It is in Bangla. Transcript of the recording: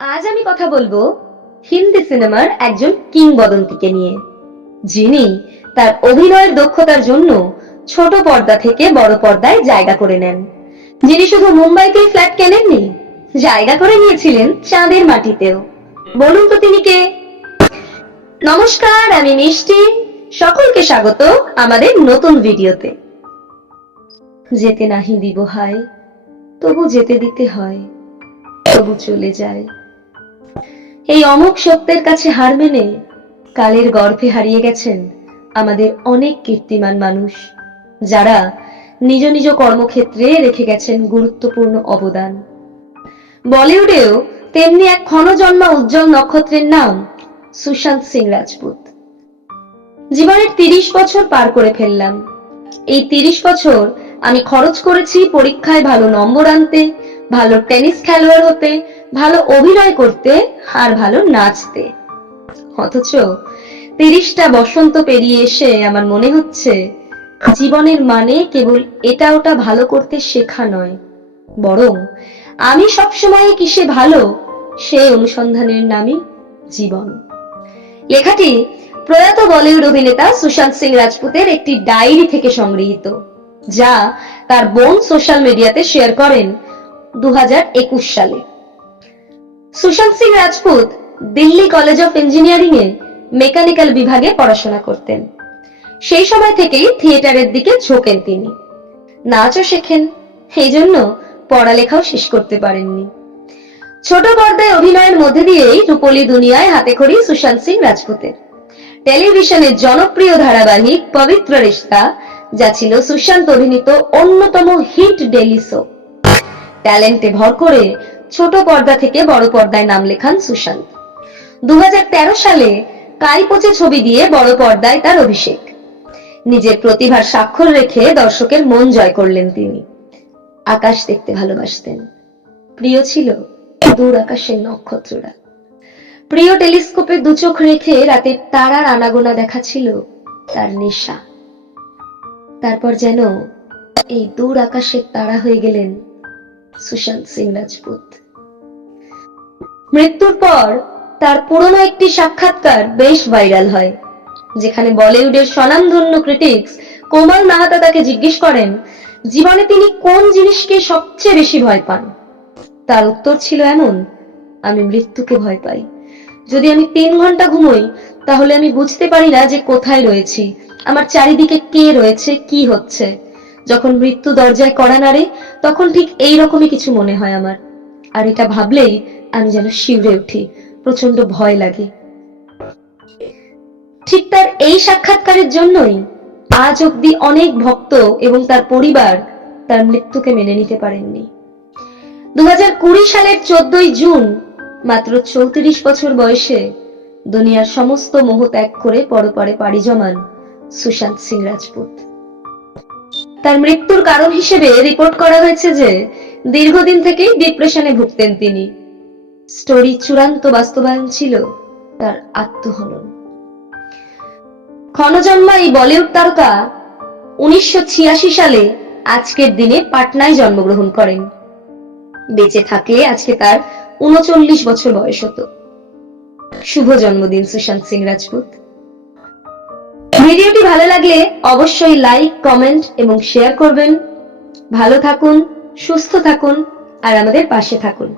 আজ আমি কথা বলবো হিন্দি সিনেমার একজন কিংবদন্তিকে নিয়ে, যিনি তার অভিনয়ের দক্ষতার জন্য ছোট পর্দা থেকে বড় পর্দায় জায়গা করে নেন। যিনি শুধু মুম্বাইতেই ফ্ল্যাট কেনেননি, জায়গা করে নিয়েছিলেন চাঁদের মাটিতেও। বলুন তো তিনি কে? নমস্কার, আমি মিষ্টি। সকলকে স্বাগত আমাদের নতুন ভিডিওতে। যেতে নাহি দিব হায়, তবু যেতে দিতে হয়, তবু চলে যায়। এই অমোঘ সত্যের কাছে হার মেনে কালের গর্ভে হারিয়ে গেছেন আমাদের অনেক কীর্তিমান মানুষ, যারা নিজ নিজ কর্মক্ষেত্রে রেখে গেছেন গুরুত্বপূর্ণ অবদান। বলিউডেও তেমনি এক ক্ষণজন্মা উজ্জ্বল নক্ষত্রের নাম সুশান্ত সিং রাজপুত। জীবনের 30 বছর পার করে ফেললাম। এই 30 বছর আমি খরচ করেছি পরীক্ষায় ভালো নম্বর আনতে, ভালো টেনিস খেলোয়াড় হতে, ভালো অভিনয় করতে আর ভালো নাচতে। অথচ 30টা বসন্ত পেরিয়ে এসে আমার মনে হচ্ছে জীবনের মানে কেবল এটা ওটা ভালো করতে শেখা নয়, বরং আমি সবসময় কিসে ভালো সেই অনুসন্ধানের নামই জীবন। লেখাটি প্রয়াত বলিউড অভিনেতা সুশান্ত সিং রাজপুতের একটি ডায়েরি থেকে সংগৃহীত, যা তার বোন সোশ্যাল মিডিয়াতে শেয়ার করেন 2021 সালে। Sushant Singh Rajput Delhi college of engineering এ মেকানিক্যাল বিভাগে পড়াশোনা করতেন। সেই সময় থেকেই থিয়েটারের দিকে ঝোঁকেন তিনি। নাচও শেখেন, এই জন্য পড়ালেখাও শেষ করতে পারেননি। ছোট পর্দায় অভিনয়ের মধ্যে দিয়েই রূপলী দুনিয়ায় হাতেখড়ি সুশান্ত সিং রাজপুতের। টেলিভিশনের জনপ্রিয় ধারাবাহিক পবিত্র রিশতা, যা ছিল সুশান্ত অভিনীত অন্যতম হিট ডেইলি শো। ট্যালেন্টে ভর করে ছোট পর্দা থেকে বড় পর্দায় নাম লেখান সুশান্ত। 2013 সালে কাইপোচে ছবি দিয়ে বড় পর্দায় তার অভিষেক। নিজের প্রতিভার স্বাক্ষর রেখে দর্শকের মন জয় করলেন তিনি। আকাশ দেখতে ভালোবাসতেন, প্রিয় ছিল দূর আকাশের নক্ষত্ররা। প্রিয় টেলিস্কোপে দুচোখ রেখে রাতের তারার আনাগোনা দেখা ছিল তার নেশা। তারপর যেন এই দূর আকাশের তারা হয়ে গেলেন সুশান্ত সিং রাজপুত। মৃত্যুর পর তার পুরনো একটি সাক্ষাৎকার বেশ ভাইরাল হয়, যেখানে বলিউডের স্বনামধন্য ক্রিটিক্স কোমল নাহাতা তাকে জিজ্ঞেস করেন জীবনে তিনি কোন জিনিসকে সবচেয়ে বেশি ভয় পান। তার উত্তর ছিল এমন, আমি মৃত্যুকে ভয় পাই। যদি আমি 3 ঘন্টা ঘুমোই, তাহলে আমি বুঝতে পারি না যে কোথায় রয়েছি, আমার চারিদিকে কে রয়েছে, কি হচ্ছে। যখন মৃত্যু দরজায় কড়া নাড়ে, তখন ঠিক এইরকমই কিছু মনে হয় আমার। আর এটা ভাবলেই আমি যেন শিউরে উঠি, প্রচন্ড ভয় লাগে। ঠিক তার এই সাক্ষাৎকারের জন্যই আজ অব্দি অনেক ভক্ত এবং তার পরিবার তার মৃত্যুকে মেনে নিতে পারেননি। 2020 সালের 14 জুন মাত্র 34 বছর বয়সে দুনিয়ার সমস্ত মোহ ত্যাগ করে পরপারে পাড়ি জমান সুশান্ত সিং রাজপুত। তার মৃত্যুর কারণ হিসেবে রিপোর্ট করা হয়েছে যে দীর্ঘদিন থেকেই ডিপ্রেশনে ভুগতেন তিনি। স্টোরি চূড়ান্ত বাস্তবায়ন ছিল তার আত্মহনন। ক্ষণজন্মা এই বলিউড তারকা 1986 সালে আজকের দিনে পাটনায় জন্মগ্রহণ করেন। বেঁচে থাকলে আজকে তার 39 বছর বয়স হতো। শুভ জন্মদিন সুশান্ত সিং রাজপুত। ভিডিওটি ভালো লাগলে অবশ্যই লাইক, কমেন্ট এবং শেয়ার করবেন। ভালো থাকুন, সুস্থ থাকুন আর আমাদের পাশে থাকুন।